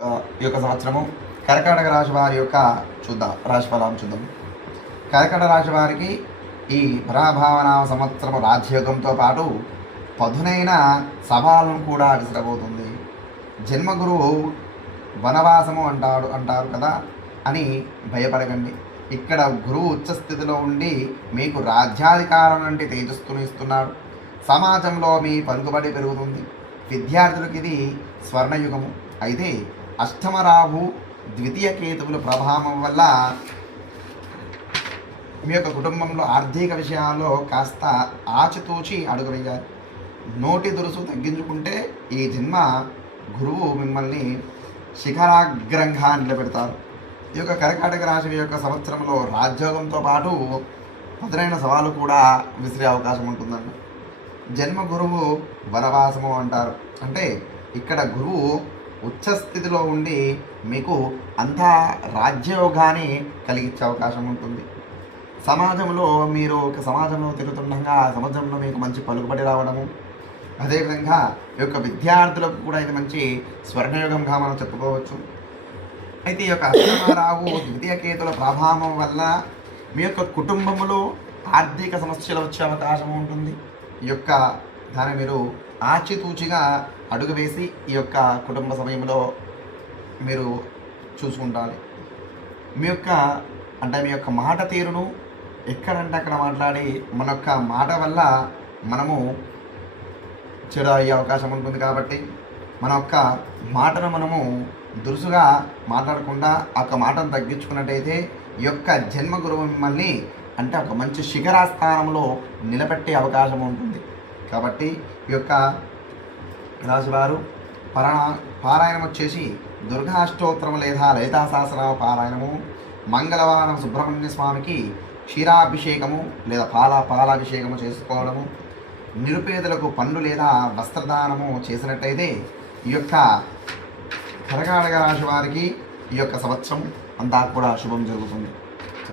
ఈ యొక్క సంవత్సరము కర్కాటక రాశి వారి యొక్క రాశి ఫలాన్ని చూద్దాం. కర్కాటక రాశి వారికి ఈ పరాభావన సంవత్సరము రాజ్యోగంతో పాటు పదునైన సవాళ్ళను కూడా విసిరబోతుంది. జన్మగురువు వనవాసము అంటారు కదా అని భయపడకండి. ఇక్కడ గురువు ఉచ్చస్థితిలో ఉండి మీకు రాజ్యాధికారం అంటే తేజస్సును ఇస్తున్నాడు. సమాజంలో మీ పలుకుబడి పెరుగుతుంది. విద్యార్థులకు ఇది స్వర్ణయుగము. అయితే అష్టమరాహు ద్వితీయ కేతువుల ప్రభావం వల్ల మీ యొక్క కుటుంబంలో ఆర్థిక విషయాల్లో కాస్త ఆచితూచి అడుగు వేయాలి. నోటి దురుసు తగ్గించుకుంటే ఈ జన్మ గురువు మిమ్మల్ని శిఖరాగ్రంగా నిలబెడతారు. ఈ యొక్క కర్కాటక రాశి యొక్క సంవత్సరంలో రాజ్యోగంతో పాటు పదునైన సవాలు కూడా విసిరే అవకాశం ఉంటుందండి. జన్మ గురువు వనవాసము అంటారు. అంటే ఇక్కడ గురువు ఉచ్చస్థితిలో ఉండి మీకు అంతా రాజ్యయోగాన్ని కలిగించే అవకాశం ఉంటుంది. సమాజంలో మీరు ఒక సమాజంలో తిరుగుతుండగా సమాజంలో మీకు మంచి పలుకుబడి రావడము, అదేవిధంగా ఈ యొక్క విద్యార్థులకు కూడా ఇది మంచి స్వర్ణయోగంగా మనం చెప్పుకోవచ్చు. అయితే ఈ యొక్క అష్టమరావు ద్వితీయ కేతుల ప్రభావం వల్ల మీ యొక్క కుటుంబంలో ఆర్థిక సమస్యలు వచ్చే అవకాశం ఉంటుంది. ఈ యొక్క దాన్ని మీరు ఆచితూచిగా అడుగు వేసి ఈ యొక్క కుటుంబ సమయంలో మీరు చూసుకుంటారు. మీ యొక్క మాట తీరును ఎక్కడంటే అక్కడ మాట్లాడి మన యొక్క మాట వల్ల మనము చెడు అయ్యే అవకాశం ఉంటుంది. కాబట్టి మన యొక్క మాటను మనము దురుసుగా మాట్లాడకుండా ఆ యొక్క మాటను తగ్గించుకున్నట్టయితే ఈ యొక్క జన్మ గురువు మిమ్మల్ని అంటే ఒక మంచి శిఖరాస్థానంలో నిలబెట్టే అవకాశం ఉంటుంది. కాబట్టి ఈ యొక్క రాశివారు పారాయణం వచ్చేసి దుర్గాష్టోత్తరం లేదా లలితా సహస్రనామ పారాయణము, మంగళవారం సుబ్రహ్మణ్య స్వామికి క్షీరాభిషేకము లేదా పాలాభిషేకము చేసుకోవడము, నిరుపేదలకు పండ్లు లేదా వస్త్రదానము చేసినట్టయితే ఈ యొక్క కర్కాటక రాశి వారికి ఈ యొక్క సంవత్సరం అంతా కూడా శుభం జరుగుతుంది.